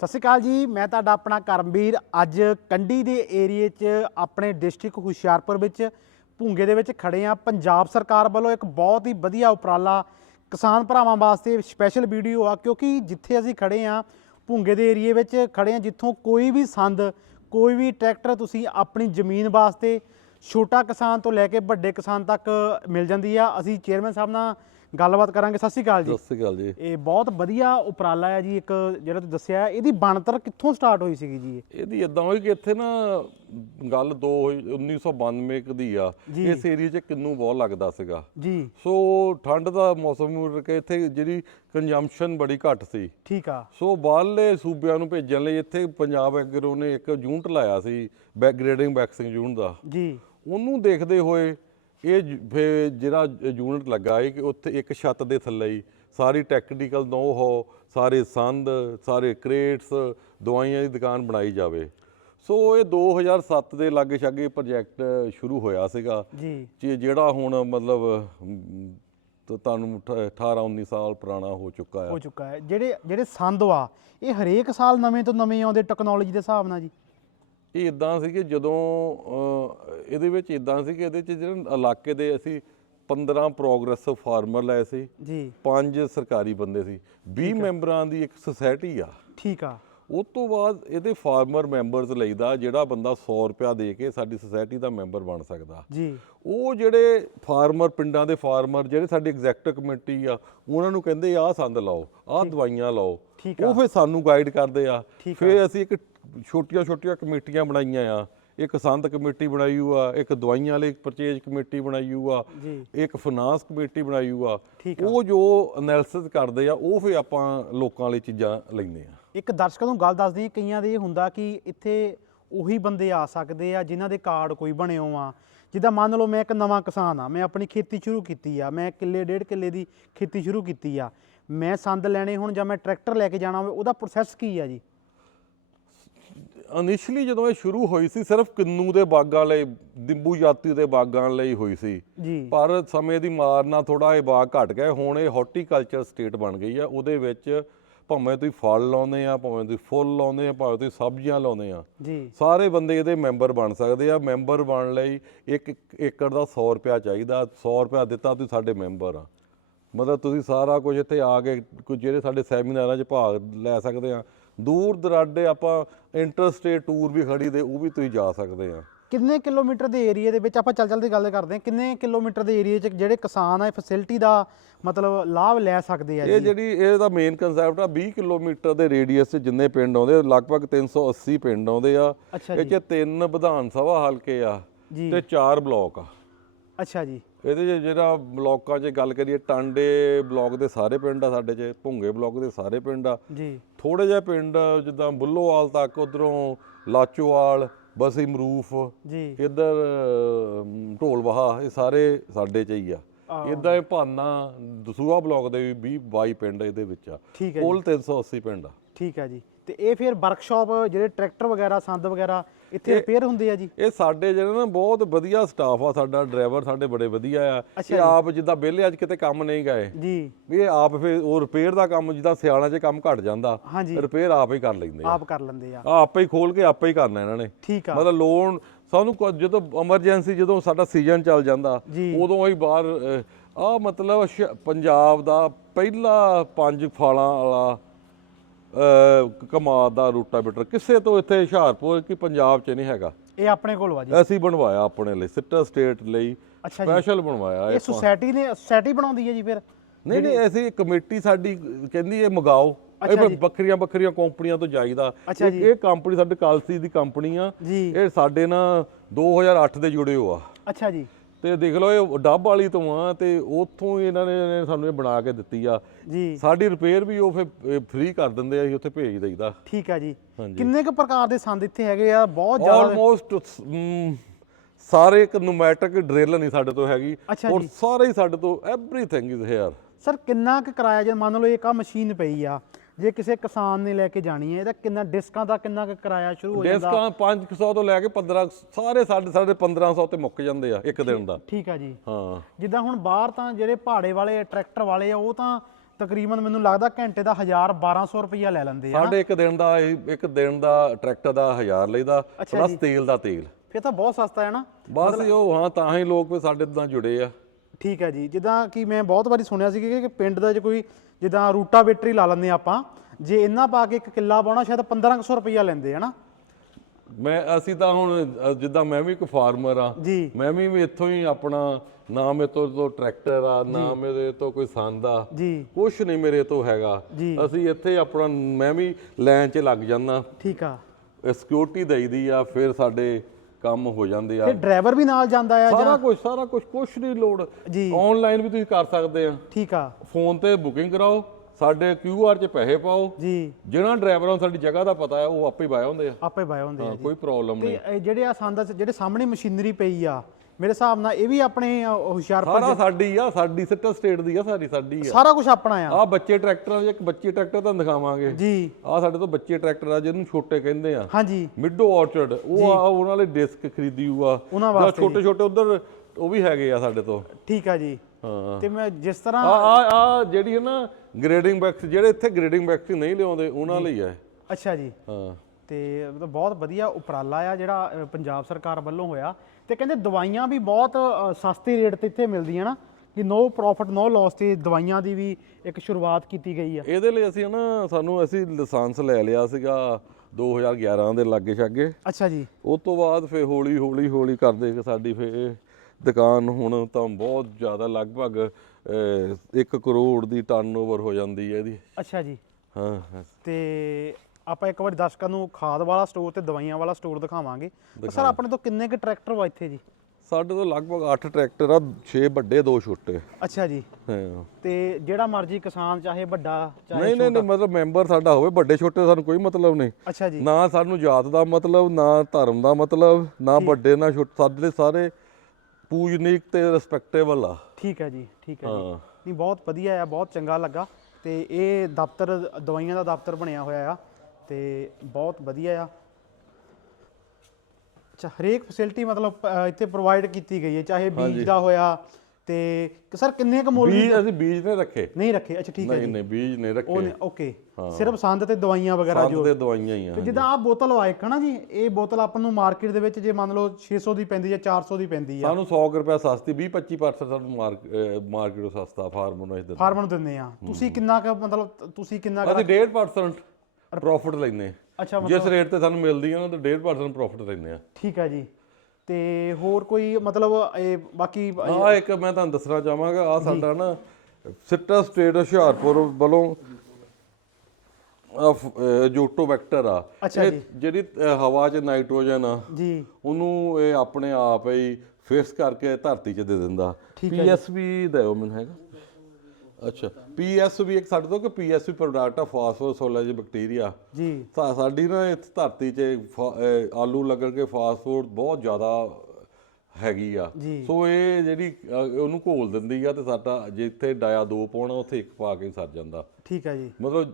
ਸਤਿ ਸ਼੍ਰੀ ਅਕਾਲ ਜੀ, ਮੈਂ ਤੁਹਾਡਾ ਆਪਣਾ ਕਰਮਵੀਰ। ਅੱਜ ਕੰਡੀ ਦੇ ਏਰੀਏ 'ਚ ਆਪਣੇ ਡਿਸਟ੍ਰਿਕਟ ਹੁਸ਼ਿਆਰਪੁਰ ਵਿੱਚ ਭੂੰਗੇ ਦੇ ਵਿੱਚ ਖੜੇ ਆ ਪੰਜਾਬ ਸਰਕਾਰ ਵੱਲੋਂ ਇੱਕ ਬਹੁਤ ਹੀ ਵਧੀਆ ਉਪਰਾਲਾ ਕਿਸਾਨ ਭਰਾਵਾਂ ਵਾਸਤੇ ਸਪੈਸ਼ਲ ਵੀਡੀਓ ਆ, ਕਿਉਂਕਿ ਜਿੱਥੇ ਅਸੀਂ ਖੜੇ ਆ ਭੂੰਗੇ ਦੇ ਏਰੀਏ ਵਿੱਚ ਖੜੇ ਆ ਜਿੱਥੋਂ ਕੋਈ ਵੀ ਸੰਦ, ਕੋਈ ਵੀ ਟਰੈਕਟਰ ਤੁਸੀਂ ਆਪਣੀ ਜ਼ਮੀਨ ਵਾਸਤੇ ਛੋਟਾ ਕਿਸਾਨ ਤੋਂ ਲੈ ਕੇ ਵੱਡੇ ਕਿਸਾਨ ਤੱਕ ਮਿਲ ਜਾਂਦੀ ਆ। ਅਸੀਂ ਚੇਅਰਮੈਨ ਸਾਹਿਬ ਨਾਲ ਗੱਲਬਾਤ ਕਰਾਂਗੇ। ਸਤਿ ਸ਼੍ਰੀ ਅਕਾਲ ਜੀ। ਸਤਿ ਸ਼੍ਰੀ ਅਕਾਲ ਜੀ। ਇਹ ਬਹੁਤ ਵਧੀਆ ਉਪਰਾਲਾ ਹੈ ਜੀ ਇੱਕ ਜਿਹੜਾ ਤੁਸੀਂ ਦੱਸਿਆ ਇਹਦੀ ਬਣਤਰ ਕਿੱਥੋਂ ਸਟਾਰਟ ਹੋਈ ਸੀਗੀ ਜੀ ਇਹ? ਇਹਦੀ ਇਦਾਂ ਹੋਈ ਕਿ ਇੱਥੇ ਨਾ ਗੱਲ 2 1992 ਕੁ ਦੀ ਆ। ਇਸ ਏਰੀਆ 'ਚ ਕਿੰਨੂ ਬਹੁਤ ਲੱਗਦਾ ਸੀਗਾ। ਜੀ। ਸੋ ਠੰਡ ਦਾ ਮੌਸਮ ਮੁੜ ਕੇ ਇੱਥੇ ਜਿਹੜੀ ਕੰਜੰਪਸ਼ਨ ਬੜੀ ਘੱਟ ਸੀ। ਠੀਕ ਆ। ਸੋ ਬਾਹਰਲੇ ਸੂਬਿਆਂ ਨੂੰ ਭੇਜਣ ਲਈ ਇੱਥੇ ਪੰਜਾਬ ਐਗਰੋ ਨੇ ਇੱਕ ਯੂਨਿਟ ਲਾਇਆ ਸੀ ਬੈਕ ਗ੍ਰੇਡਿੰਗ ਵੈਕਸਿੰਗ ਯੂਨਿਟ ਦਾ। ਜੀ। ਉਹਨੂੰ ਦੇਖਦੇ ਹੋਏ ਇਹ ਜ- ਫਿਰ ਜਿਹੜਾ ਯੂਨਿਟ ਲੱਗਾ ਹੈ ਕਿ ਉੱਥੇ ਇੱਕ ਛੱਤ ਦੇ ਥੱਲੇ ਹੀ ਸਾਰੀ ਟੈਕਨੀਕਲ ਨੋ ਹੋ ਸਾਰੇ ਸੰਦ ਸਾਰੇ ਕ੍ਰੇਟਸ ਦਵਾਈਆਂ ਦੀ ਦੁਕਾਨ ਬਣਾਈ ਜਾਵੇ। ਸੋ ਇਹ 2007 ਦੇ ਲਾਗੇ ਛਾਗੇ ਪ੍ਰੋਜੈਕਟ ਸ਼ੁਰੂ ਹੋਇਆ ਸੀਗਾ। ਜੀ। ਜੀ ਜਿਹੜਾ ਹੁਣ ਮਤਲਬ ਅਮ, ਤਾਂ ਤੁਹਾਨੂੰ 18 19 ਸਾਲ ਪੁਰਾਣਾ ਹੋ ਚੁੱਕਾ ਹੋ ਹੈ ਚੁੱਕਾ ਹੈ। ਜਿਹੜੇ ਜਿਹੜੇ ਸੰਦ ਆ ਇਹ ਹਰੇਕ ਸਾਲ ਨਵੇਂ ਤੋਂ ਨਵੇਂ ਆਉਂਦੇ ਟੈਕਨੋਲੋਜੀ ਦੇ ਹਿਸਾਬ ਨਾਲ ਜੀ? ਇਹ ਇਦਾਂ ਸੀ ਕਿ ਜਦੋਂ ਇਹਦੇ ਵਿੱਚ ਇਦਾਂ ਸੀ ਕਿ ਇਹਦੇ ਚ ਜਿਹੜੇ ਇਲਾਕੇ ਦੇ ਅਸੀਂ 15 ਪ੍ਰੋਗਰੈਸਿਵ ਫਾਰਮਰ ਲਏ ਸੀ ਜੀ। ਪੰਜ ਸਰਕਾਰੀ ਬੰਦੇ ਸੀ। 20 ਮੈਂਬਰਾਂ ਦੀ ਇੱਕ ਸੁਸਾਇਟੀ ਆ। ਠੀਕ ਆ। ਉਸ ਤੋਂ ਬਾਅਦ ਇਹਦੇ ਫਾਰਮਰ ਮੈਂਬਰਸ ਲਈਦਾ ਜਿਹੜਾ ਬੰਦਾ 100 ਰੁਪਿਆ ਦੇ ਕੇ ਸਾਡੀ ਸੁਸਾਇਟੀ ਦਾ ਮੈਂਬਰ ਬਣ ਸਕਦਾ। ਜੀ। ਉਹ ਜਿਹੜੇ ਫਾਰਮਰ ਪਿੰਡਾਂ ਦੇ ਫਾਰਮਰ ਜਿਹੜੇ ਸਾਡੀ ਐਗਜ਼ੈਕਟਿਵ ਕਮੇਟੀ ਆ ਉਹਨਾਂ ਨੂੰ ਕਹਿੰਦੇ ਆਹ ਸੰਦ ਲਾਓ ਆਹ ਦਵਾਈਆਂ ਲਾਓ। ਉਹ ਫਿਰ ਸਾਨੂੰ ਗਾਈਡ ਕਰਦੇ ਆ। ਫਿਰ ਅਸੀਂ ਇੱਕ ਛੋਟੀਆਂ ਛੋਟੀਆਂ ਕਮੇਟੀਆਂ ਬਣਾਈਆਂ ਆ। ਇੱਕ ਸੰਦ ਕਮੇਟੀ ਬਣਾਈ ਹੋਈ ਆ ਇੱਕ ਦਵਾਈਆਂ ਲਈ ਪਰਚੇਜ ਕਮੇਟੀ ਬਣਾਈ ਹੋਈ ਆ ਜੀ। ਇੱਕ ਫਾਈਨਾਂਸ ਕਮੇਟੀ ਬਣਾਈ ਹੋਈ ਆ। ਠੀਕ ਉਹ ਜੋ ਐਨਾਲਿਸਿਸ ਕਰਦੇ ਆ ਉਹ ਫਿਰ ਆਪਾਂ ਲੋਕਾਂ ਲਈ ਚੀਜ਼ਾਂ ਲੈਂਦੇ ਆ। ਇੱਕ ਦਰਸ਼ਕਾਂ ਨੂੰ ਗੱਲ ਦੱਸਦੀ ਕਈਆਂ ਦੇ ਇਹ ਹੁੰਦਾ ਕਿ ਇੱਥੇ ਉਹੀ ਬੰਦੇ ਆ ਸਕਦੇ ਆ ਜਿਨ੍ਹਾਂ ਦੇ ਕਾਰਡ ਕੋਈ ਬਣੇ ਹੋ ਆ। ਜਿੱਦਾਂ ਮੰਨ ਲਓ ਮੈਂ ਇੱਕ ਨਵਾਂ ਕਿਸਾਨ ਆ ਮੈਂ ਆਪਣੀ ਖੇਤੀ ਸ਼ੁਰੂ ਕੀਤੀ ਆ ਮੈਂ ਕਿੱਲੇ ਡੇਢ ਕਿੱਲੇ ਦੀ ਖੇਤੀ ਸ਼ੁਰੂ ਕੀਤੀ ਆ। ਮੈਂ ਸੰਦ ਲੈਣੇ ਹੁਣ ਜਾਂ ਮੈਂ ਟਰੈਕਟਰ ਲੈ ਕੇ ਜਾਣਾ ਹੋਵੇ ਉਹਦਾ ਪ੍ਰੋਸੈਸ ਕੀ ਆ ਜੀ? ਇਨੀਸ਼ੀਅਲੀ ਜਦੋਂ ਇਹ ਸ਼ੁਰੂ ਹੋਈ ਸੀ ਸਿਰਫ ਕਿੰਨੂ ਦੇ ਬਾਗਾਂ ਲਈ ਦਿੰਬੂ ਜਾਤੀ ਦੇ ਬਾਗਾਂ ਲਈ ਹੋਈ ਸੀ। ਪਰ ਸਮੇਂ ਦੀ ਮਾਰ ਨਾਲ ਥੋੜਾ ਇਹ ਬਾਗ ਘਟ ਗਏ ਹੁਣ ਇਹ ਹਾਰਟੀਕਲਚਰ ਸਟੇਟ ਬਣ ਗਈ ਆ। ਉਹਦੇ ਵਿੱਚ ਭਾਵੇਂ ਤੁਸੀਂ ਫਲ ਲਾਉਂਦੇ ਆ ਭਾਵੇਂ ਤੁਸੀਂ ਫੁੱਲ ਲਾਉਂਦੇ ਆ ਭਾਵੇਂ ਤੁਸੀਂ ਸਬਜ਼ੀਆਂ ਲਾਉਂਦੇ ਆ। ਸਾਰੇ ਬੰਦੇ ਇਹਦੇ ਮੈਂਬਰ ਬਣ ਸਕਦੇ ਆ। ਮੈਂਬਰ ਬਣਨ ਲਈ ਇੱਕ ਇੱਕ ਏਕੜ ਦਾ 100 ਰੁਪਿਆ ਚਾਹੀਦਾ। 100 ਰੁਪਿਆ ਦਿੱਤਾ ਤੁਸੀਂ ਸਾਡੇ ਮੈਂਬਰ ਆ। ਮਤਲਬ ਤੁਸੀਂ ਸਾਰਾ ਕੁਝ ਇੱਥੇ ਆ ਕੇ ਕੁਝ ਜਿਹੜੇ ਸਾਡੇ ਸੈਮੀਨਾਰਾਂ 'ਚ ਭਾਗ ਲੈ ਸਕਦੇ ਆ। ਦੂਰ ਦਰਾਡੇ ਆਪਾਂ ਇੰਟਰ ਸਟੇਟ ਟੂਰ ਵੀ ਖੜੀ ਦੇ ਉਹ ਵੀ ਤੁਸੀਂ ਜਾ ਸਕਦੇ ਆ। ਕਿੰਨੇ ਕਿਲੋਮੀਟਰ ਦੇ ਏਰੀਆ ਦੇ ਵਿੱਚ ਆਪਾਂ ਚੱਲ ਚੱਲ ਦੀ ਗੱਲ ਕਰਦੇ ਹਾਂ ਕਿੰਨੇ ਕਿਲੋਮੀਟਰ ਦੇ ਏਰੀਆ 'ਚ ਜਿਹੜੇ ਕਿਸਾਨ ਆ ਇਹ ਫੈਸਿਲਿਟੀ ਦਾ ਮਤਲਬ ਲਾਭ ਲੈ ਸਕਦੇ ਆ ਇਹ ਜੀ? ਜਿਹੜੀ ਇਹਦਾ ਮੇਨ ਕਨਸੈਪਟ ਆ 20 ਕਿਲੋਮੀਟਰ ਦੇ ਰੇਡੀਅਸ 'ਚ ਜਿੰਨੇ ਪਿੰਡ ਆਉਂਦੇ ਲਗਭਗ 380 ਪਿੰਡ ਆਉਂਦੇ ਆ। ਇਹ 'ਚ ਤਿੰਨ ਵਿਧਾਨ ਸਭਾ ਹਲਕੇ ਆ ਤੇ ਚਾਰ ਬਲਾਕ ਆ। ਅੱਛਾ ਜੀ। ਇਹਦੇ 'ਚ ਜਿਹੜਾ ਬਲਾਕਾਂ 'ਚ ਗੱਲ ਕਰੀਏ ਟਾਂਡੇ ਬਲਾਕ ਦੇ ਸਾਰੇ ਪਿੰਡ ਆ ਸਾਡੇ 'ਚ ਭੁੰਗੇ ਬਲਾਕ ਦੇ ਸਾਰੇ ਪਿੰਡ ਆ। ਜੀ। ਥੋੜੇ ਜਿਹੇ ਪਿੰਡ ਜਿੱਦਾਂ ਬੁੱਲੋਵਾਲ ਤੱਕ ਉਧਰੋਂ ਲਾਚੋਵਾਲ ਬਸੀ ਮਰੂਫ ਜੀ। ਇੱਧਰ ਢੋਲਵਾਹਾ ਇਹ ਸਾਰੇ ਸਾਡੇ 'ਚ ਹੀ ਆ। ਇਦਾਂ ਇਹ ਭਾਨਾ ਦਸੂਆ ਬਲਾਕ ਦੇ ਵੀ 20 22 ਪਿੰਡ ਇਹਦੇ ਵਿੱਚ ਆ। ਕੁੱਲ 380 ਪਿੰਡ ਆ। ਠੀਕ ਹੈ ਜੀ। ਤੇ ਇਹ ਫਿਰ ਵਰਕਸ਼ਾਪ ਜਿਹੜੇ ਟਰੈਕਟਰ ਵਗੈਰਾ ਸੰਦ ਵਗੈਰਾ ਇੱਥੇ ਰਿਪੇਅਰ ਹੁੰਦੇ ਆ ਜੀ? ਇਹ ਸਾਡੇ ਜਿਹੜੇ ਨਾ ਬਹੁਤ ਵਧੀਆ ਸਟਾਫ ਆ ਸਾਡਾ ਡਰਾਈਵਰ ਸਾਡੇ ਬੜੇ ਵਧੀਆ ਆ। ਇਹ ਆਪ ਜਿੱਦਾਂ ਵਿਹਲੇ ਅੱਜ ਕਿਤੇ ਕੰਮ ਨਹੀਂ ਗਏ। ਜੀ। ਵੀ ਇਹ ਆਪ ਫਿਰ ਉਹ ਰਿਪੇਅਰ ਦਾ ਕੰਮ ਜਿੱਦਾਂ ਸਿਆਲਾਂ 'ਚ ਕੰਮ ਘਟ ਜਾਂਦਾ ਰਿਪੇਅਰ ਆਪ ਹੀ ਕਰ ਲੈਂਦੇ ਆ। ਆਪ ਕਰ ਲੈਂਦੇ ਆ। ਆਪੇ ਹੀ ਖੋਲ ਕੇ ਆਪੇ ਹੀ ਕਰਨਾ ਇਹਨਾਂ ਨੇ। ਠੀਕ ਆ। ਮਤਲਬ ਲੋਨ ਸਾਨੂੰ ਜਦੋਂ ਐਮਰਜੈਂਸੀ ਜਦੋਂ ਸਾਡਾ ਸੀਜ਼ਨ ਚੱਲ ਜਾਂਦਾ। ਉਦੋਂ ਹੀ ਬਾਹਰ ਆ ਮਤਲਬ ਪੰਜਾਬ ਦਾ ਪਹਿਲਾ ਪੰਜ ਫਾਲਾਂ ਵਾਲਾ ਕਮਾਦ ਦਾ ਰੂਟਾਵੇਟਰ। ਕਿਸੇ ਤੋਂ ਇੱਥੇ ਹੁਸ਼ਿਆਰਪੁਰ ਕੀ ਪੰਜਾਬ 'ਚ ਨਹੀਂ ਹੈਗਾ। ਇਹ ਆਪਣੇ ਕੋਲ ਵਾ ਜੀ। ਅਸੀਂ ਬਣਵਾਇਆ ਆਪਣੇ ਲਈ ਸਿੱਟਰ ਸਟੇਟ ਲਈ ਸਪੈਸ਼ਲ ਬਣਵਾਇਆ ਇਹ ਸੁਸਾਇਟੀ ਨੇ ਸੁਸਾਇਟੀ ਬਣਾਉਂਦੀ ਹੈ ਜੀ ਫਿਰ? ਨਹੀਂ ਨਹੀਂ ਅਸੀਂ ਕਮੇਟੀ ਸਾਡੀ ਕਹਿੰਦੀ ਇਹ ਮਗਾਓ। ਇਹ ਫਿਰ ਵੱਖਰੀਆਂ ਵੱਖਰੀਆਂ ਕੰਪਨੀਆਂ ਤੋਂ ਜਾਈਦਾ। ਇਹ- ਕੰਪਨੀ ਸਾਡੇ ਕਾਲਸੀ ਦੀ ਕੰਪਨੀ ਆ। ਇਹ ਸਾਡੇ ਨਾਲ 2008 ਦੇ ਜੁੜੇ ਹੋ ਆ। ਅੱਛਾ ਜੀ। ਤੇ ਦੇਖ ਲਓ ਇਹ ਡੱਬ ਵਾਲੀ ਤੋਂ ਆ ਤੇ ਉੱਥੋਂ ਹੀ ਇਹਨਾਂ ਨੇ ਸਾਨੂੰ ਇਹ ਬਣਾ ਕੇ ਦਿੱਤੀ ਆ। ਜੀ। ਸਾਡੀ ਰਿਪੇਅਰ ਵੀ ਉਹ ਫਿਰ ਫ੍ਰੀ ਕਰ ਦਿੰਦੇ ਆ ਅਸੀਂ ਉੱਥੇ ਭੇਜ ਦਈਦਾ। ਠੀਕ ਆ ਜੀ। ਕਿੰਨੇ ਕੁ ਪ੍ਰਕਾਰ ਦੇ ਸੰਦ ਇੱਥੇ ਹੈਗੇ ਆ? ਬਹੁਤ ਜ਼ਿਆਦਾ ਆਲਮੋਸਟ ਸਾਰੇ ਇੱਕ ਨੂਮੈਟਿਕ ਡਰਿਲ ਨਹੀਂ ਸਾਡੇ ਤੋਂ ਹੈਗੀ। ਔਰ ਸਾਰੇ ਹੀ ਸਾਡੇ ਤੋਂ ਐਵਰੀਥਿੰਗ ਇਜ਼ ਹੇਅਰ ਸਰ ਕਿੰਨਾ ਕੁ ਕਿਰਾਇਆ? ਜੇ ਮੰਨ ਲਓ ਇੱਕ ਆ ਮਸ਼ੀਨ ਪਈ ਆ ਜੇ ਕਿਸੇ ਕਿਸਾਨ ਨੇ ਲੈ ਕੇ ਜਾਣੀ ਹੈ ਇਹਦਾ ਕਿੰਨਾ ਡਿਸਕਾਂ ਦਾ ਕਿੰਨਾ ਕੁ ਕਿਰਾਇਆ ਸ਼ੁਰੂ ਹੋ ਜਾਂਦਾ? ਡਿਸਕਾਂ 500 ਤੋਂ ਲੈ ਕੇ 15 ਸਾਰੇ ਸਾਡੇ ਸਾਡੇ 1500 ਤੇ ਮੁੱਕ ਜਾਂਦੇ ਆ ਇੱਕ ਦਿਨ ਦਾ। ਠੀਕ ਆ ਜੀ। ਹਾਂ। ਜਿੱਦਾਂ ਹੁਣ ਬਾਹਰ ਤਾਂ ਜਿਹੜੇ ਪਹਾੜੇ ਵਾਲੇ ਟਰੈਕਟਰ ਵਾਲੇ ਆ ਉਹ ਤਾਂ ਤਕਰੀਬਨ ਮੈਨੂੰ ਲੱਗਦਾ ਘੰਟੇ ਦਾ 1000 1200 ਰੁਪਈਆ ਲੈ ਲੈਂਦੇ ਆ ਸਾਡੇ ਇੱਕ ਦਿਨ ਦਾ ਇੱਕ ਦਿਨ ਦਾ ਟਰੈਕਟਰ ਦਾ 1000 ਲਈਦਾ ਪਲੱਸ ਤੇਲ ਦਾ ਤੇਲ। ਫਿਰ ਤਾਂ ਬਹੁਤ ਸਸਤਾ ਹੈ ਨਾ। ਬਸ ਉਹ ਹਾਂ ਤਾਂ ਹੀ ਲੋਕ ਵੀ ਸਾਡੇ ਨਾਲ ਜੁੜੇ ਆ। ਠੀਕ ਹੈ ਜੀ। ਜਿੱਦਾਂ ਕਿ ਮੈਂ ਬਹੁਤ ਵਾਰੀ ਸੁਣਿਆ ਸੀ ਕਿ ਪਿੰਡ ਦਾ ਜੇ ਕੋਈ ਜਿੱਦਾਂ ਰੂਟਾ ਬੈਟਰੀ ਲਾ ਲੈਂਦੇ ਆਪਾਂ ਜੇ ਇੰਨਾ ਪਾ ਕੇ ਇੱਕ ਕਿੱਲਾ ਪਾਉਣਾ ਸ਼ਾਇਦ 1500 ਰੁਪਈਆ ਲੈਂਦੇ ਹਨਾ? ਮੈਂ ਅਸੀਂ ਤਾਂ ਹੁਣ ਜਿੱਦਾਂ ਮੈਂ ਵੀ ਇੱਕ ਫਾਰਮਰ ਆ ਮੈਂ ਵੀ ਇੱਥੋਂ ਹੀ ਆਪਣਾ ਨਾ ਮੇਰੇ ਤੋਂ ਟਰੈਕਟਰ ਆ ਨਾ ਮੇਰੇ ਤੋਂ ਕੋਈ ਸੰਦ ਆ ਕੁਛ ਨਹੀਂ ਮੇਰੇ ਤੋਂ ਹੈਗਾ। ਅਸੀਂ ਇੱਥੇ ਆਪਣਾ ਮੈਂ ਵੀ ਲਾਈਨ 'ਚ ਲੱਗ ਜਾਂਦਾ। ਠੀਕ ਆ। ਸਿਕਿਉਰਿਟੀ ਦਈਦੀ ਆ ਫਿਰ ਸਾਡੇ ਕੰਮ ਹੋ ਜਾਂਦੇ ਆ। ਫਿਰ ਡਰਾਈਵਰ ਵੀ ਨਾਲ ਜਾਂਦਾ ਆ ਸਾਰਾ ਕੁਝ ਸਾਰਾ ਕੁਝ ਕੁਛ ਨਹੀਂ ਲੋੜ। ਜੀ। ਆਨਲਾਈਨ ਵੀ ਤੁਸੀਂ ਕਰ ਸਕਦੇ ਆ। ਠੀਕ ਆ। ਫੋਨ ਤੇ ਬੁਕਿੰਗ ਕਰਾਓ ਸਾਡੇ QR 'ਚ ਪੈਸੇ ਪਾਓ। ਜੀ। ਜਿਹੜਾ ਡਰਾਈਵਰ ਨੂੰ ਸਾਡੀ ਜਗ੍ਹਾ ਦਾ ਪਤਾ ਹੈ ਉਹ ਆਪੇ ਬਾਇਆ ਹੁੰਦੇ ਆ। ਆਪੇ ਬਾਏ ਹੁੰਦੇ ਆ ਹਾਂ, ਕੋਈ ਪ੍ਰੋਬਲਮ ਨਹੀਂ। ਤੇ ਇਹ ਜਿਹੜੇ ਆ ਸੰਦ ਜਿਹੜੇ ਸਾਹਮਣੇ ਮਸ਼ੀਨਰੀ ਪਈ ਆ ਮੇਰੇ ਹਿਸਾਬ ਨਾਲ ਇਹ ਵੀ ਆਪਣੇ ਹੁਸ਼ਿਆਰਪੁਰ ਸਾਰਾ ਸਾਡੀ ਆ ਸਾਡੀ ਸਿੱਟਾ ਸਟੇਟ ਦੀ ਆ ਸਾਰੀ ਸਾਡੀ ਆ। ਸਾਰਾ ਕੁਝ ਆਪਣਾ ਆ। ਆ ਬੱਚੇ ਟਰੈਕਟਰਾਂ ਦੇ ਇੱਕ ਬੱਚੇ ਟਰੈਕਟਰ ਤੁਹਾਨੂੰ ਦਿਖਾਵਾਂਗੇ। ਜੀ। ਆ ਸਾਡੇ ਤੋਂ ਬੱਚੇ ਟਰੈਕਟਰ ਆ ਜਿਹਨੂੰ ਛੋਟੇ ਕਹਿੰਦੇ ਆ। ਹਾਂਜੀ। ਮਿੱਡੋ ਆਰਚਰਡ ਉਹ ਆ ਉਹਨਾਂ ਵਾਲੇ ਡਿਸਕ ਖਰੀਦੀ ਹੋਆ ਉਹਨਾਂ ਜਾਂ ਛੋਟੇ ਛੋਟੇ ਉਧਰ ਉਹ ਵੀ ਹੈਗੇ ਆ ਸਾਡੇ ਤੋਂ। ਠੀਕ ਆ ਜੀ। ਹਾਂ। ਤੇ ਮੈਂ ਜਿਸ ਤਰ੍ਹਾਂ ਆ ਆ ਜਿਹੜੀ ਹੈ ਨਾ ਗ੍ਰੇਡਿੰਗ ਬੈਕਸ ਜਿਹੜੇ ਇੱਥੇ ਗ੍ਰੇਡਿੰਗ ਬੈਕਸ ਨਹੀਂ ਲਿਆਉਂਦੇ ਉਹਨਾਂ ਲਈ ਆ। ਅੱਛਾ ਜੀ। ਹਾਂ। ਤੇ ਮਤਲਬ ਬਹੁਤ ਵਧੀਆ ਉਪਰਾਲਾ ਆ ਜਿਹੜਾ ਪੰਜਾਬ ਸਰਕਾਰ ਵੱਲੋਂ ਹੋਇਆ। ਤੇ ਕਹਿੰਦੇ ਦਵਾਈਆਂ ਵੀ ਬਹੁਤ ਸਸਤੇ ਰੇਟ ਤੇ ਇੱਥੇ ਮਿਲਦੀਆਂ ਨਾ ਕਿ ਨੋ ਪ੍ਰੋਫਿਟ ਨੋ ਲਾਸ ਤੇ ਦਵਾਈਆਂ ਦੀ ਵੀ ਇੱਕ ਸ਼ੁਰੂਆਤ ਕੀਤੀ ਗਈ ਆ। ਇਹਦੇ ਲਈ ਅਸੀਂ ਨਾ ਸਾਨੂੰ ਅਸੀਂ ਲਾਇਸੈਂਸ ਲੈ ਲਿਆ ਸੀਗਾ 2011 ਦੇ ਲਾਗੇ ਛਾਗੇ। ਅੱਛਾ ਜੀ। ਉਸ ਤੋਂ ਬਾਅਦ ਫੇ ਹੌਲੀ ਹੌਲੀ ਹੌਲੀ ਕਰਦੇ ਕਿ ਸਾਡੀ ਫੇ ਦੁਕਾਨ ਹੁਣ ਤਾਂ ਬਹੁਤ ਜ਼ਿਆਦਾ ਲਗਭਗ 1 ਕਰੋੜ ਦੀ ਟਰਨਓਵਰ ਹੋ ਜਾਂਦੀ ਹੈ ਇਹਦੀ। ਅੱਛਾ ਜੀ। ਹਾਂ। ਤੇ ਆਪਾਂ ਇੱਕ ਵਾਰ ਦਰਸ਼ਕਾਂ ਨੂੰ ਖਾਦ ਵਾਲਾ ਸਟੋਰ ਤੇ ਦਵਾਈਆਂ ਵਾਲਾ ਸਟੋਰ ਦਿਖਾਵਾਂਗੇ। ਸਰ ਆਪਣੇ ਤੋਂ ਕਿੰਨੇ ਕੁ ਟਰੈਕਟਰ ਵਾ ਇੱਥੇ ਜੀ? ਸਾਡੇ ਤੋਂ ਲਗਭਗ 8 ਟਰੈਕਟਰ ਆ 6 ਵੱਡੇ 2 ਛੋਟੇ। ਅੱਛਾ ਜੀ। ਹਾਂ। ਤੇ ਜਿਹੜਾ ਮਰਜ਼ੀ ਕਿਸਾਨ ਚਾਹੇ ਵੱਡਾ ਚਾਹੇ ਨਹੀਂ ਨਹੀਂ ਨਹੀਂ, ਮਤਲਬ ਮੈਂਬਰ ਸਾਡਾ ਹੋਵੇ ਵੱਡੇ ਛੋਟੇ ਸਾਨੂੰ ਕੋਈ ਮਤਲਬ ਨਹੀਂ। ਅੱਛਾ ਜੀ। ਨਾ ਸਾਨੂੰ ਜਾਤ ਦਾ ਮਤਲਬ ਨਾ ਧਰਮ ਦਾ ਮਤਲਬ ਨਾ ਵੱਡੇ ਨਾ ਛੋਟੇ ਸਾਡੇ ਲਈ ਸਾਰੇ ਪੂਜਨੀਕ ਤੇ ਰਿਸਪੈਕਟੇਬਲ ਆ। ਠੀਕ ਹੈ ਜੀ ਠੀਕ ਹੈ ਜੀ। ਨਹੀਂ ਬਹੁਤ ਵਧੀਆ ਆ ਬਹੁਤ ਚੰਗਾ ਲੱਗਾ। ਤੇ ਇਹ ਦਫ਼ਤਰ ਦਵਾਈਆਂ ਦਾ ਦਫ਼ਤਰ ਬਣਿਆ ਹੋਇਆ ਆ। ਤੇ ਬਹੁਤ ਵਧੀਆ ਆ। ਅੱਛਾ ਹਰੇਕ ਫੈਸਿਲਿਟੀ ਮਤਲਬ ਅ, ਇੱਥੇ ਪ੍ਰੋਵਾਈਡ ਕੀਤੀ ਗਈ ਹੈ ਚਾਹੇ ਬੀਜ ਦਾ ਹੋਇਆ ਤੇ ਸਰ ਕਿੰਨੇ ਕੁ ਮੁੱਲ ਬੀਜ ਅਸੀਂ ਬੀਜ ਨਹੀਂ ਰੱਖੇ। ਨਹੀਂ ਰੱਖੇ? ਅੱਛਾ ਠੀਕ ਹੈ ਨਹੀਂ ਨਹੀਂ ਬੀਜ ਨਹੀਂ ਉਹ ਰੱਖੇ। ਨੇ ਓਕੇ। ਸਿਰਫ ਸੰਦ ਤੇ ਦਵਾਈਆਂ ਵਗੈਰਾ ਸੰਦ ਜੋ ਤੇ ਦਵਾਈਆਂ ਹੀ ਆ ਤੇ ਜਿੱਦਾਂ ਆ ਬੋਤਲ ਵਾ ਇੱਕ ਨਾ ਜੀ ਇਹ ਬੋਤਲ ਆਪਾਂ ਨੂੰ ਮਾਰਕੀਟ ਦੇ ਵਿੱਚ ਜੇ ਮੰਨ ਲਓ 600 ਦੀ ਪੈਂਦੀ ਜਾਂ 400 ਦੀ ਪੈਂਦੀ ਆ। ਸਾਨੂੰ 100 ਕੁ ਰੁਪਏ ਸਸਤੀ 20 25% ਸਾਨੂੰ ਮਾਰਕੀਟ ਸਸਤਾ ਫਾਰਮ ਨੂੰ ਇਸ ਫਾਰਮਰ ਨੂੰ ਦਿੰਦੇ ਆ ਤੁਸੀਂ ਕਿੰਨਾ ਕੁ ਮਤਲਬ ਤੁਸੀਂ ਕਿੰਨਾ ਕੁ ਅਸੀਂ 1.5% ਪ੍ਰੋਫਿਟ ਲੈਨੇ ਅੱਛਾ ਜਿਸ ਰੇਟ ਤੇ ਸਾਨੂੰ ਮਿਲਦੀ ਆ ਨਾ ਤਾਂ 1.5% ਪ੍ਰੋਫਿਟ ਲੈਨੇ ਆ। ਠੀਕ ਹੈ ਜੀ। ਤੇ ਹੋਰ ਕੋਈ ਮਤਲਬ ਇਹ ਬਾਕੀ ਆ ਇੱਕ ਮੈਂ ਤੁਹਾਨੂੰ ਦੱਸਣਾ ਚਾਹਾਂਗਾ ਆ ਸਾਡਾ ਨਾ ਸਿੱਟਾ ਸਟੇਟ ਹੁਸ਼ਿਆਰਪੁਰ ਵੱਲੋਂ ਆ ਜੋਟੋ ਵੈਕਟਰ ਆ। ਇਹ ਜਿਹੜੀ ਹਵਾ 'ਚ ਨਾਈਟ੍ਰੋਜਨ ਆ ਜੀ। ਉਹਨੂੰ ਇਹ ਆਪਣੇ ਆਪ ਹੀ ਫਿਕਸ ਕਰਕੇ ਧਰਤੀ 'ਚ ਦੇ ਦਿੰਦਾ। ਪੀਐਸਬੀ ਦਾ ਉਹ ਮੈਨੂੰ ਹੈਗਾ। ਅੱਛਾ ਪੀਐਸਬੀ ਇੱਕ ਸਾਡੇ ਤੋਂ ਕਿ ਪੀਐਸਬੀ ਪ੍ਰੋਡਕਟ ਆ ਫਾਸਫੋਰਸੋਲੋਜੀ ਬੈਕਟੀਰੀਆ ਜੀ। ਸਾਡੀ ਨਾ ਇਸ ਧਰਤੀ 'ਚ ਫਾ- ਅਹ ਆਲੂ ਲੱਗਣ ਕੇ ਫਾਸਫੋਰਸ ਬਹੁਤ ਜ਼ਿਆਦਾ ਹੈਗੀ ਆ। ਸੋ ਇਹ ਜਿਹੜੀ ਅਹ, ਉਹਨੂੰ ਘੋਲ ਦਿੰਦੀ ਆ ਤੇ ਸਾਡਾ ਜਿੱਥੇ ਡਾਇਆ ਦੋ ਪਾਉਣਾ ਉੱਥੇ ਇੱਕ ਪਾ ਕੇ ਸਰ ਜਾਂਦਾ। ਠੀਕ ਹੈ ਜੀ। ਮਤਲਬ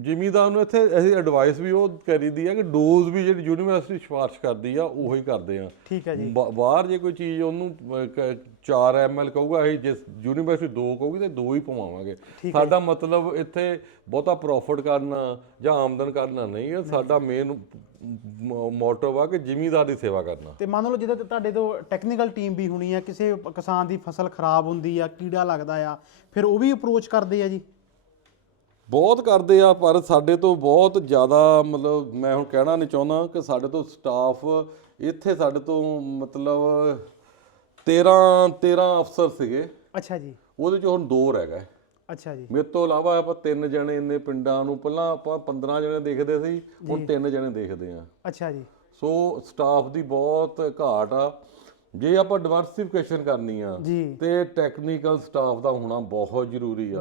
ਜ਼ਿਮੀਦਾਰ ਨੂੰ ਇੱਥੇ ਅਸੀਂ ਐਡਵਾਈਸ ਵੀ ਉਹ ਕਰੀਦੀ ਆ ਕਿ ਡੋਜ਼ ਵੀ ਜਿਹੜੀ ਯੂਨੀਵਰਸਿਟੀ ਸਿਫਾਰਿਸ਼ ਕਰਦੀ ਆ ਉਹੀ ਕਰਦੇ ਆ। ਠੀਕ ਹੈ ਜੀ। ਬਾਹਰ ਜੇ ਕੋਈ ਚੀਜ਼ ਉਹਨੂੰ 4 ਐਮਐਲ ਕਹੂਗਾ ਅਸੀਂ ਜਿਸ ਯੂਨੀਵਰਸਿਟੀ 2 ਕਹੂਗੀ ਤੇ 2 ਹੀ ਪਵਾਵਾਂਗੇ। ਸਾਡਾ ਮਤਲਬ ਇੱਥੇ ਬਹੁਤਾ ਪ੍ਰੋਫਿਟ ਕਰਨਾ ਜਾਂ ਆਮਦਨ ਕਰਨਾ ਨਹੀਂ ਇਹ ਸਾਡਾ ਮੇਨ ਮੋਟੋ ਆ ਕਿ ਜ਼ਿਮੀਦਾਰ ਦੀ ਸੇਵਾ ਕਰਨਾ। ਤੇ ਮੰਨ ਲਓ ਜਿਹਦੇ ਤੇ ਤੁਹਾਡੇ ਤੋਂ ਟੈਕਨੀਕਲ ਟੀਮ ਵੀ ਹੋਣੀ ਆ ਕਿਸੇ ਕਿਸਾਨ ਦੀ ਫਸਲ ਖਰਾਬ ਹੁੰਦੀ ਆ ਕੀੜਾ ਲੱਗਦਾ ਆ ਫਿਰ ਉਹ ਵੀ ਅਪਰੋਚ ਕਰਦੇ ਆ ਜੀ? ਬਹੁਤ ਕਰਦੇ ਆ ਪਰ ਸਾਡੇ ਤੋਂ ਬਹੁਤ ਜ਼ਿਆਦਾ ਮਤਲਬ ਮੈਂ ਹੁਣ ਕਹਿਣਾ ਨਹੀਂ ਚਾਹੁੰਦਾ ਕਿ ਸਾਡੇ ਤੋਂ ਸਟਾਫ ਇੱਥੇ ਸਾਡੇ ਤੋਂ ਮਤਲਬ 13 13 ਅਫਸਰ ਸੀਗੇ। ਅੱਛਾ ਜੀ। ਉਹਦੇ ਚੋਂ ਹੁਣ ਦੋ ਰਹਿ ਗਏ। ਅੱਛਾ ਜੀ। ਮੇਰੇ ਤੋਂ ਇਲਾਵਾ ਆਪਾਂ ਤਿੰਨ ਜਣੇ ਇੰਨੇ ਪਿੰਡਾਂ ਨੂੰ ਪਹਿਲਾਂ ਆਪਾਂ 15 ਜਣੇ ਦੇਖਦੇ ਸੀ ਹੁਣ ਤਿੰਨ ਜਣੇ ਦੇਖਦੇ ਆ। ਅੱਛਾ ਜੀ। ਸੋ ਸਟਾਫ ਦੀ ਬਹੁਤ ਘਾਟ ਆ। ਜੇ ਆਪਾਂ ਡਿਵਰਸਿਫਿਕੇਸ਼ਨ ਕਰਨੀ ਆ ਤੇ ਟੈਕਨੀਕਲ ਸਟਾਫ ਦਾ ਹੋਣਾ ਬਹੁਤ ਜ਼ਰੂਰੀ ਆ।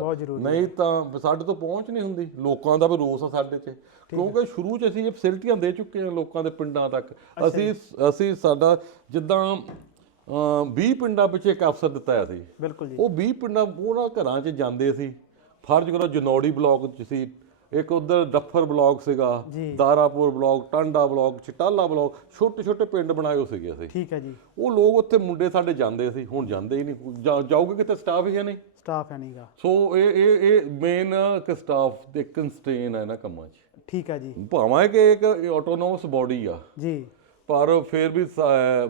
ਨਹੀਂ ਤਾਂ ਸਾਡੇ ਤੋਂ ਪਹੁੰਚ ਨਹੀਂ ਹੁੰਦੀ। ਲੋਕਾਂ ਦਾ ਵੀ ਰੋਸ ਆ ਸਾਡੇ 'ਚ। ਕਿਉਂਕਿ ਸ਼ੁਰੂ 'ਚ ਅਸੀਂ ਇਹ ਫੈਸਿਲਿਟੀਆਂ ਦੇ ਚੁੱਕੇ ਹਾਂ ਲੋਕਾਂ ਦੇ ਪਿੰਡਾਂ ਤੱਕ। ਅਸੀਂ ਅਸੀਂ ਸਾਡਾ ਜਿੱਦਾਂ ਅਮ, 20 ਪਿੰਡਾਂ ਪਿੱਛੇ ਇੱਕ ਅਫਸਰ ਦਿੱਤਾ ਸੀ। ਬਿਲਕੁਲ ਜੀ। ਉਹ 20 ਪਿੰਡਾਂ ਉਹਨਾਂ ਘਰਾਂ 'ਚ ਜਾਂਦੇ ਸੀ। ਫਰਜ਼ ਕਰੋ ਜਨੌੜੀ ਬਲਾਕ 'ਚ ਸੀ। ਇੱਕ ਉਧਰ ਡੱਫਰ ਬਲਾਕ ਸੀਗਾ। Darapur block Tanda block Chatala block ਛੋਟੇ ਛੋਟੇ ਪਿੰਡ ਬਣਾਏ ਹੋ ਸੀਗੇ ਅਸੀਂ। ਠੀਕ ਹੈ ਜੀ। ਉਹ ਲੋਕ ਉੱਥੇ ਮੁੰਡੇ ਸਾਡੇ ਜਾਂਦੇ ਸੀ ਹੁਣ ਜਾਂਦੇ ਹੀ ਨਹੀਂ। ਜਾਓਗੇ ਕਿਤੇ ਸਟਾਫ ਹੀ ਹੈ ਨਹੀਂ? ਸਟਾਫ ਹੈ ਨਹੀਂਗਾ। ਸੋ ਇਹ ਇਹ ਇਹ ਮੇਨ ਕਿ ਸਟਾਫ ਦੇ ਕੰਸਟ੍ਰੇਨ ਹੈ ਨਾ ਕੰਮਾਂ 'ਚ। ਠੀਕ ਹੈ ਜੀ। ਭਾਵੇਂ ਕਿ ਇੱਕ ਆਟੋਨੋਮਸ ਬਾਡੀ ਆ। ਜੀ। ਪਰ ਫਿਰ ਵੀ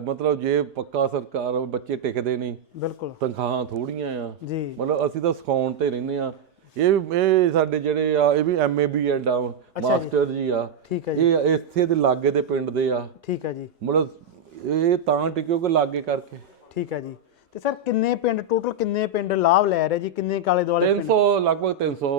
ਮਤਲਬ ਜੇ ਪੱਕਾ ਸਰਕਾਰ ਬੱਚੇ ਟਿਕਦੇ ਨਹੀਂ। ਬਿਲਕੁਲ। ਤਨਖਾਹਾਂ ਥੋੜੀਆਂ ਆ। ਜੀ। ਮਤਲਬ ਅਸੀਂ ਤਾਂ ਸਿਖਾਉਣ ਤੇ ਰਹਿੰਦੇ ਆ ਇਹ ਇਹ ਸਾਡੇ ਜਿਹੜੇ ਆ ਇਹ ਵੀ ਐਮਏ ਬੀਐਡ ਆ ਮਾਸਟਰ ਜੀ ਆ। ਠੀਕ ਹੈ ਜੀ। ਇਹ ਇੱਥੇ ਦੇ ਲਾਗੇ ਦੇ ਪਿੰਡ ਦੇ ਆ। ਠੀਕ ਹੈ ਜੀ। ਮਤਲਬ ਇਹ ਤਾਂ ਟਿਕਿਓ ਕਿ ਲਾਗੇ ਕਰਕੇ। ਠੀਕ ਹੈ ਜੀ। ਤੇ ਸਰ ਕਿੰਨੇ ਪਿੰਡ ਟੋਟਲ ਕਿੰਨੇ ਪਿੰਡ ਲਾਭ ਲੈ ਰਹੇ ਜੀ? ਕਿੰਨੇ ਕਾਲੇ ਦੁਆਲੇ 300 ਲਗਭਗ 300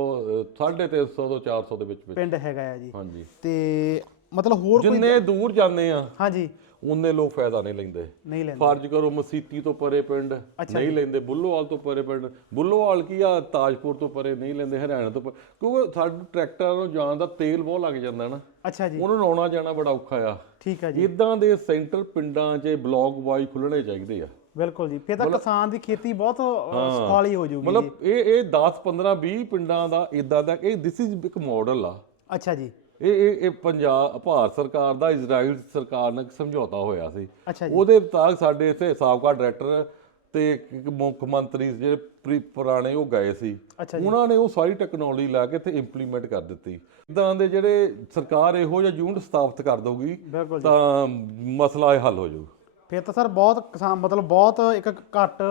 350 ਤੋਂ 400 ਦੇ ਵਿੱਚ ਵਿੱਚ। ਪਿੰਡ ਹੈਗਾ ਆ ਜੀ। ਹਾਂਜੀ। ਤੇ ਮਤਲਬ ਹੋਰ ਕੋਈ ਜਿੰਨੇ ਦੂਰ ਜਾਂਦੇ ਆ। ਹਾਂਜੀ। ਉਹਨੇ ਲੋਕ ਫਾਇਦਾ ਨਹੀਂ ਲੈਂਦੇ। ਨਹੀਂ ਲੈਂਦੇ। ਫਰਜ਼ ਕਰੋ ਮਸੀਤੀ ਤੋਂ ਪਰੇ ਪਿੰਡ ਨਹੀਂ ਲੈਂਦੇ ਬੁੱਲੋਵਾਲ ਤੋਂ ਪਰੇ ਪਿੰਡ। ਬੁੱਲੋਵਾਲ ਕੀ ਆ? ਤਾਜਪੁਰ ਤੋਂ ਪਰੇ ਨਹੀਂ ਲੈਂਦੇ ਹਰਿਆਣਾ ਤੋਂ ਕਿਉਂਕਿ ਸਾਡੇ ਟਰੈਕਟਰਾਂ ਨੂੰ ਜਾਣ ਦਾ ਤੇਲ ਬਹੁਤ ਲੱਗ ਜਾਂਦਾ ਨਾ। ਅੱਛਾ ਜੀ। ਉਹਨਾਂ ਨੂੰ ਆਉਣਾ ਜਾਣਾ ਬੜਾ ਔਖਾ ਆ। ਠੀਕ ਹੈ ਜੀ। ਇਦਾਂ ਦੇ ਸੈਂਟਰ ਪਿੰਡਾਂ 'ਚ ਬਲੌਕ ਵਾਈਜ਼ ਖੁੱਲਣੇ ਚਾਹੀਦੇ ਆ। ਬਿਲਕੁਲ ਜੀ। ਫਿਰ ਤਾਂ ਕਿਸਾਨ ਦੀ ਖੇਤੀ ਬਹੁਤ ਸੁਖਾਲੀ ਹੋ ਜਾਊਗੀ ਮਤਲਬ ਇਹ ਇਹ 10 15 20 ਪਿੰਡਾਂ ਦਾ ਇਦਾਂ ਦਾ ਇਹ ਦਿਸ ਇਜ਼ ਇੱਕ ਮਾਡਲ ਆ। ਅੱਛਾ ਜੀ। ਇਹ ਇਹ ਇਹ ਪੰਜਾਬ ਭਾਰਤ ਸਰਕਾਰ ਦਾ ਇਜ਼ਰਾਈਲ ਸਰਕਾਰ ਨਾਲ ਸਮਝੌਤਾ ਹੋਇਆ ਸੀ। ਉਹਦੇ ਮੁਤਾਬਕ ਸਾਡੇ ਇੱਥੇ ਸਾਬਕਾ ਡਾਇਰੈਕਟਰ ਤੇ ਇੱਕ- ਮੁੱਖ ਮੰਤਰੀ ਜਿਹੜੇ ਪ੍ਰੀ- ਪੁਰਾਣੇ ਉਹ ਗਏ ਸੀ। ਉਹਨਾਂ ਨੇ ਉਹ ਸਾਰੀ ਟੈਕਨੋਲੋਜੀ ਲਾ ਕੇ ਇੱਥੇ ਇੰਪਲੀਮੈਂਟ ਕਰ ਦਿੱਤੀ। ਇਦਾਂ ਦੇ ਜਿਹੜੇ ਸਰਕਾਰ ਇਹੋ ਜਿਹਾ ਯੂਨਿਟ ਸਥਾਪਿਤ ਕਰ ਦਊਗੀ ਤਾਂ ਮਸਲਾ ਇਹ ਹੱਲ ਹੋ ਜਾਊ। ਫਿਰ ਤਾਂ ਸਰ ਬਹੁਤ ਮਤਲਬ ਬਹੁਤ ਇੱਕ ਘੱਟ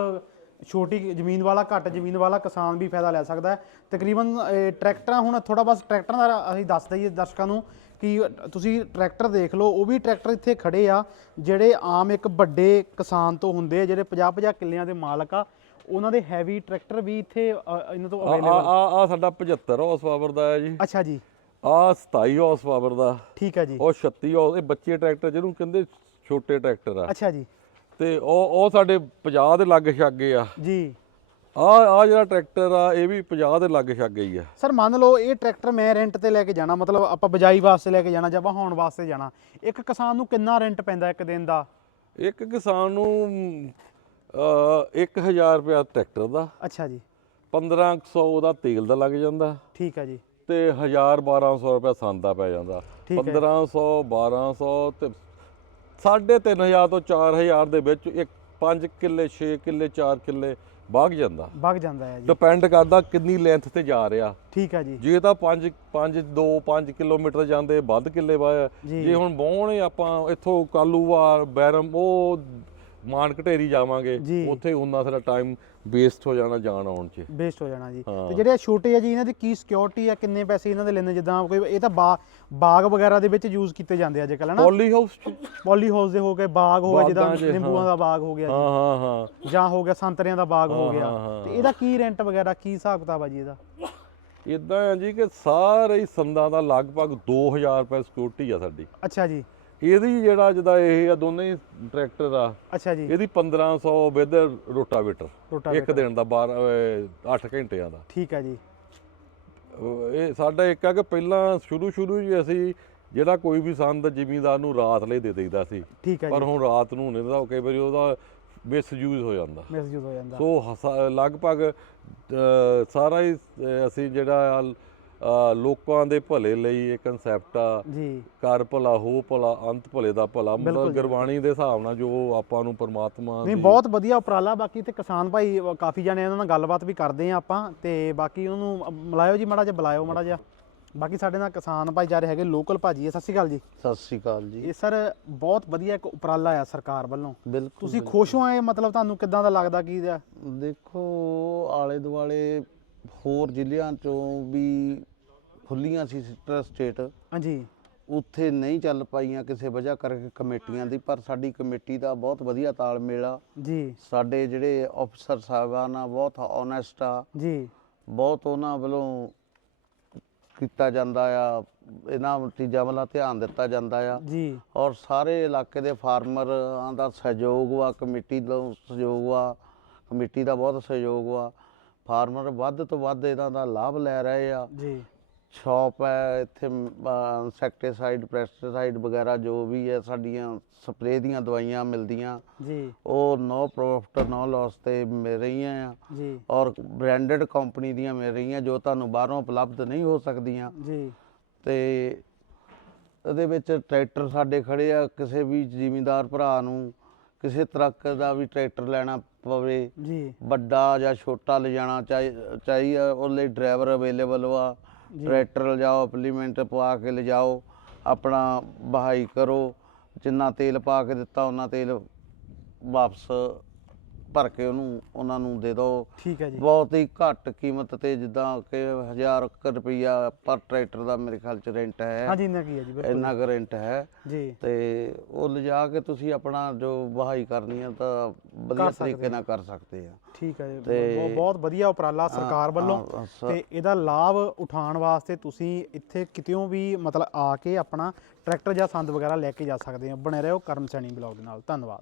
ਛੋਟੀ ਜ਼ਮੀਨ ਵਾਲਾ ਘੱਟ ਜ਼ਮੀਨ ਵਾਲਾ ਕਿਸਾਨ ਵੀ ਫਾਇਦਾ ਲੈ ਸਕਦਾ ਹੈ। ਤਕਰੀਬਨ ਟਰੈਕਟਰਾਂ ਹੁਣ ਥੋੜਾ ਬਸ ਟਰੈਕਟਰਾਂ ਦਾ ਅਸੀਂ ਦੱਸ ਦਈਏ ਦਰਸ਼ਕਾਂ ਨੂੰ ਕਿ ਤੁਸੀਂ ਟਰੈਕਟਰ ਦੇਖ ਲਓ ਉਹ ਵੀ ਟਰੈਕਟਰ ਇੱਥੇ ਖੜੇ ਆ ਜਿਹੜੇ ਆਮ ਇੱਕ ਵੱਡੇ ਕਿਸਾਨ ਤੋਂ ਹੁੰਦੇ ਆ ਜਿਹੜੇ 50 50 ਕਿੱਲਿਆਂ ਦੇ ਮਾਲਕ ਆ ਉਹਨਾਂ ਦੇ ਹੈਵੀ ਟਰੈਕਟਰ ਵੀ ਇੱਥੇ ਇਹਨਾਂ ਤੋਂ ਅਵੇਲੇਬਲ ਆ ਆ ਸਾਡਾ 75 ਹਾਰਸ ਪਾਵਰ ਦਾ ਹੈ ਜੀ। ਅੱਛਾ ਜੀ। ਆ 27 ਹਾਰਸ ਪਾਵਰ ਦਾ। ਠੀਕ ਹੈ ਜੀ। ਉਹ 36 ਹਾਰਸ ਇਹ ਬੱਚੇ ਟਰੈਕਟਰ ਜਿਹਨੂੰ ਕਹਿੰਦੇ ਛੋਟੇ ਟਰੈਕਟਰ ਆ। ਅੱਛਾ ਜੀ। ਤੇ ਉਹ ਉਹ ਸਾਡੇ 50 ਦੇ ਲਾਗੇ ਛਾਗੇ ਆ। ਜੀ। ਆ ਆ ਜਿਹੜਾ ਟਰੈਕਟਰ ਆ ਇਹ ਵੀ 50 ਦੇ ਲਾਗੇ ਛਾਗੇ ਹੀ ਆ। ਸਰ ਮੰਨ ਲਓ ਇਹ ਟਰੈਕਟਰ ਮੈਂ ਰੈਂਟ ਤੇ ਲੈ ਕੇ ਜਾਣਾ ਮਤਲਬ ਆਪਾਂ ਬਜਾਈ ਵਾਸਤੇ ਲੈ ਕੇ ਜਾਣਾ ਜਾਂ ਵਹਾਉਣ ਵਾਸਤੇ ਜਾਣਾ ਇੱਕ ਕਿਸਾਨ ਨੂੰ ਕਿੰਨਾ ਰੈਂਟ ਪੈਂਦਾ ਇੱਕ ਦਿਨ ਦਾ? ਇੱਕ ਕਿਸਾਨ ਨੂੰ ਅ 1000 ਰੁਪਇਆ ਟਰੈਕਟਰ ਦਾ। ਅੱਛਾ ਜੀ। 1500 ਉਹਦਾ ਤੇਲ ਦਾ ਲੱਗ ਜਾਂਦਾ। ਠੀਕ ਹੈ ਜੀ। ਤੇ 1000 1200 ਰੁਪਇਆ ਸੰਦ ਦਾ ਪੈ ਜਾਂਦਾ। ਠੀਕ ਹੈ। 1500 1200 ਤੇ 3500 ਤੋਂ 4000 ਦੇ ਵਿੱਚ ਇੱਕ 5 ਕਿੱਲੇ 6 ਕਿੱਲੇ 4 ਕਿੱਲੇ ਵਗ ਜਾਂਦਾ। ਵਗ ਜਾਂਦਾ ਹੈ ਜੀ। ਡਿਪੈਂਡ ਕਰਦਾ ਕਿੰਨੀ ਲੈਂਥ ਤੇ ਜਾ ਰਿਹਾ। ਠੀਕ ਹੈ ਜੀ। ਜੇ ਤਾਂ 5 5 2 5 ਕਿਲੋਮੀਟਰ ਜਾਂਦੇ ਵੱਧ ਕਿੱਲੇ ਵਾਇਆ ਜੀ। ਹੁਣ ਬੌਣੇ ਆਪਾਂ ਇੱਥੋਂ ਕਾਲੂਵਾਲ ਬੈਰਮ ਉਹ ਮਾਨ ਘਟੇਰੀ ਜਾਵਾਂਗੇ ਜੀ। ਉੱਥੇ ਉਹਨਾਂ ਸਾਰਾ ਟਾਈਮ ਵੇਸਟ ਹੋ ਜਾਣਾ ਜਾਣ ਆਉਣ 'ਚ। ਬੇਸਟ ਹੋ ਜਾਣਾ ਜੀ। ਹਾਂ। ਤੇ ਜਿਹੜੇ ਛੋਟੇ ਆ ਜੀ ਇਹਨਾਂ ਦੀ ਕੀ ਸਿਕਿਉਰਿਟੀ ਆ ਕਿੰਨੇ ਪੈਸੇ ਇਹਨਾਂ ਦੇ ਲੈਂਦੇ ਜਿੱਦਾਂ ਕੋਈ ਇਹ ਤਾਂ ਬਾ- ਬਾਗ ਵਗੈਰਾ ਦੇ ਵਿੱਚ ਯੂਜ਼ ਕੀਤੇ ਜਾਂਦੇ ਆ ਅੱਜ ਕੱਲ੍ਹ ਹਨਾ? ਪੋਲੀ ਹਾਊਸ 'ਚ। ਪੋਲੀ ਹਾਊਸ ਦੇ ਹੋ ਗਏ ਬਾਗ ਹੋ ਜਿੱਦਾਂ ਬਾਗਾਂ 'ਚ, ਨਿੰਬੂਆਂ ਦਾ ਬਾਗ ਹੋ ਗਿਆ ਹਾਂ ਜੀ। ਹਾਂ ਹਾਂ ਜਾਂ ਹੋ ਗਿਆ ਸੰਤਰਿਆਂ ਦਾ ਬਾਗ ਹੋ ਹਾਂ, ਗਿਆ। ਹਾਂ, ਹਾਂ, ਤੇ ਇਹਦਾ ਕੀ ਰੈਂਟ ਵਗੈਰਾ ਕੀ ਹਿਸਾਬ ਕਿਤਾਬ ਆ ਜੀ ਇਹਦਾ? ਇਦਾਂ ਹੈ ਜੀ ਕਿ ਸਾਰੇ ਹੀ ਸੰਦਾਂ ਦਾ ਲਗਭਗ 2000 ਰੁਪਏ ਸਿਕਿਉਰਿਟੀ ਆ ਸਾਡੀ। ਅੱਛਾ ਜੀ। ਇਹਦੀ ਜਿਹੜਾ ਜਿਹਦਾ ਇਹ ਆ ਦੋਨੇ ਹੀ ਟਰੈਕਟਰ ਆ ਅੱਛਾ ਜੀ। ਇਹਦੀ 1500 ਵਿਦ ਰੋਟਾਵੇਟਰ। ਇੱਕ ਦਿਨ ਦਾ 12 8 ਘੰਟਿਆਂ ਦਾ। ਠੀਕ ਹੈ ਜੀ। ਇਹ ਸਾਡਾ ਇੱਕ ਆ ਕਿ ਪਹਿਲਾਂ ਸ਼ੁਰੂ ਸ਼ੁਰੂ ਹੀ ਅਸੀਂ ਜਿਹੜਾ ਕੋਈ ਵੀ ਸੰਦ ਜ਼ਿਮੀਂਦਾਰ ਨੂੰ ਰਾਤ ਲਈ ਦੇ ਦੇਈਦਾ ਸੀ। ਠੀਕ ਪਰ ਜੀ। ਹੁਣ ਰਾਤ ਨੂੰ ਨਹੀਂ ਦਿੰਦਾ ਕਈ ਵਾਰੀ ਉਹਦਾ ਮਿਸਯੂਜ਼ ਹੋ ਜਾਂਦਾ। ਮਿਸਯੂਜ਼ ਹੋ ਜਾਂਦਾ। ਸੋ ਲਗਭਗ ਸਾਰਾ ਹੀ ਅਸੀਂ ਜਿਹੜਾ ਆ, ਲੋਕਾਂ ਦੇ ਭਲੇ ਲਈ ਇਹ ਕਨਸੈਪਟ ਆ। ਜੀ। ਕਰ ਭਲਾ ਹੋ ਭਲਾ ਅੰਤ ਭਲੇ ਦਾ ਭਲਾ। ਮਤਲਬ। ਗੁਰਬਾਣੀ ਦੇ ਹਿਸਾਬ ਨਾਲ ਜੋ ਆਪਾਂ ਨੂੰ ਪਰਮਾਤਮਾ ਨਹੀਂ ਬਹੁਤ ਵਧੀਆ ਉਪਰਾਲਾ। ਬਾਕੀ ਤੇ ਕਿਸਾਨ ਭਾਈ ਕਾਫੀ ਜਾਣੇ ਇਹਨਾਂ ਨਾਲ ਗੱਲਬਾਤ ਵੀ ਕਰਦੇ ਆ ਆਪਾਂ। ਤੇ ਬਾਕੀ ਉਹਨੂੰ ਮਿਲਾਇਓ ਜੀ ਮਾੜਾ ਜਿਹਾ ਬੁਲਾਇਓ ਮਾੜਾ ਜਿਹਾ। ਬਾਕੀ ਸਾਡੇ ਨਾਲ ਕਿਸਾਨ ਭਾਈਚਾਰੇ ਹੈਗੇ ਲੋਕਲ ਭਾਜੀ ਸਤਿ ਸ਼੍ਰੀ ਅਕਾਲ ਜੀ। ਸਤਿ ਸ੍ਰੀ ਅਕਾਲ ਜੀ। ਇਹ ਸਰ ਬਹੁਤ ਵਧੀਆ ਇੱਕ ਉਪਰਾਲਾ ਆ ਸਰਕਾਰ ਵੱਲੋਂ। ਬਿਲਕੁਲ ਤੁਸੀਂ ਖੁਸ਼ ਹੋ ਇਹ ਮਤਲਬ ਤੁਹਾਨੂੰ ਕਿਦਾਂ ਦਾ ਲੱਗਦਾ? ਕੀ? ਦੇਖੋ ਆਲੇ ਦੁਆਲੇ ਹੋਰ ਜ਼ਿਲ੍ਹਿਆਂ ਚੋਂ ਵੀ ਖੁੱਲੀਆਂ ਸੀ ਸਿਸਟਰ ਸਟੇਟ ਹਾਂਜੀ। ਉੱਥੇ ਨਹੀਂ ਚੱਲ ਪਾਈਆਂ ਕਿਸੇ ਵਜ੍ਹਾ ਕਰਕੇ ਕਮੇਟੀਆਂ ਦੀ ਪਰ ਸਾਡੀ ਕਮੇਟੀ ਦਾ ਬਹੁਤ ਵਧੀਆ ਤਾਲਮੇਲ ਆ ਜੀ। ਸਾਡੇ ਜਿਹੜੇ ਅਫਸਰ ਸਾਹਿਬਾਨ ਆ ਬਹੁਤ ਓਨੈਸਟ ਆ। ਜੀ। ਬਹੁਤ ਉਹਨਾਂ ਵੱਲੋਂ ਕੀਤਾ ਜਾਂਦਾ ਆ ਇਹਨਾਂ ਚੀਜ਼ਾਂ ਵੱਲ ਧਿਆਨ ਦਿੱਤਾ ਜਾਂਦਾ ਆ। ਜੀ। ਔਰ ਸਾਰੇ ਇਲਾਕੇ ਦੇ ਫਾਰਮਰਾਂ ਦਾ ਸਹਿਯੋਗ ਵਾ ਕਮੇਟੀ ਦਾ ਸਹਿਯੋਗ ਵਾ ਕਮੇਟੀ ਦਾ ਬਹੁਤ ਸਹਿਯੋਗ ਵਾ। ਫਾਰਮਰ ਵੱਧ ਤੋਂ ਵੱਧ ਇਹਨਾਂ ਦਾ ਲਾਭ ਲੈ ਰਹੇ ਆ। ਜੀ। ਸ਼ਾਪ ਹੈ ਇੱਥੇ ਇਨਸੈਕਟੀਸਾਈਡ ਪੈਸਟੀਸਾਈਡ ਵਗੈਰਾ ਜੋ ਵੀ ਹੈ ਸਾਡੀਆਂ ਸਪਰੇਅ ਦੀਆਂ ਦਵਾਈਆਂ ਮਿਲਦੀਆਂ। ਜੀ। ਉਹ ਨੋ ਪ੍ਰੋਫਿਟ ਨੋ ਲਾਸ ਤੇ ਮਿਲ ਰਹੀਆਂ ਆ। ਜੀ। ਔਰ ਬ੍ਰਾਂਡਡ ਕੰਪਨੀ ਦੀਆਂ ਮਿਲ ਰਹੀਆਂ ਜੋ ਤੁਹਾਨੂੰ ਬਾਹਰੋਂ ਉਪਲਬਧ ਨਹੀਂ ਹੋ ਸਕਦੀਆਂ। ਜੀ। ਤੇ ਇਹਦੇ ਵਿੱਚ ਟਰੈਕਟਰ ਸਾਡੇ ਖੜੇ ਆ ਕਿਸੇ ਵੀ ਜ਼ਿਮੀਂਦਾਰ ਭਰਾ ਨੂੰ ਕਿਸੇ ਤਰ੍ਹਾਂ ਦਾ ਵੀ ਟਰੈਕਟਰ ਲੈਣਾ ਪਵੇ। ਜੀ। ਵੱਡਾ ਜਾਂ ਛੋਟਾ ਲਿਜਾਣਾ ਚਾਹੀ ਚਾਹੀਦਾ ਉਹਦੇ ਲਈ ਡਰਾਈਵਰ ਅਵੇਲੇਬਲ ਵਾ। ਟਰੈਕਟਰ ਲਿਜਾਓ ਇੰਪਲੀਮੈਂਟ ਪਵਾ ਕੇ ਲਿਜਾਓ। ਆਪਣਾ ਬਹਾਈ ਕਰੋ। ਜਿੰਨਾ ਤੇਲ ਪਾ ਕੇ ਦਿੱਤਾ ਉਹਨਾਂ ਤੇਲ ਵਾਪਸ ਭਰ ਕੇ ਉਹਨੂੰ ਉਹਨਾਂ ਨੂੰ ਦੇ ਦਿਓ। ਠੀਕ ਹੈ ਜੀ। ਬਹੁਤ ਹੀ ਘੱਟ ਕੀਮਤ ਤੇ ਜਿੱਦਾਂ ਕਿ 1000 ਰੁਪਈਆ ਪਰ ਟਰੈਕਟਰ ਦਾ ਮੇਰੇ ਖਿਆਲ ਚ ਰੈਂਟ ਹੈ। ਹਾਂਜੀ ਇੰਨਾ ਕੀ ਹੈ ਜੀ ਬਿਲਕੁਲ। ਇੰਨਾ ਕੁ ਰੈਂਟ ਹੈ। ਜੀ। ਤੇ ਉਹ ਲਿਜਾ ਕੇ ਤੁਸੀਂ ਆਪਣਾ ਜੋ ਵਹਾਈ ਕਰਨੀ ਆ ਤਾਂ ਵਧੀਆ ਸਕਦੇ ਤਰੀਕੇ ਨਾਲ ਕਰ ਸਕਦੇ ਆ। ਠੀਕ ਹੈ ਜੀ ਤੇ- ਬਹੁਤ- ਬਹੁਤ ਵਧੀਆ ਉਪਰਾਲਾ ਸਰਕਾਰ ਵੱਲੋਂ। ਹਾਂ, ਤੇ ਇਹਦਾ ਲਾਭ ਉਠਾਉਣ ਵਾਸਤੇ ਤੁਸੀਂ ਇੱਥੇ ਕਿਤੇੋਂ ਵੀ ਮਤਲਬ ਆ ਕੇ ਆਪਣਾ ਟਰੈਕਟਰ ਜਾਂ ਸੰਦ ਵਗੈਰਾ ਲੈ ਕੇ ਜਾ ਸਕਦੇ ਹੋ। ਬਣੇ ਰਹੋ ਕਰਮ ਸੈਣੀ ਬਲੌਗ ਦੇ ਨਾਲ। ਧੰਨਵਾਦ।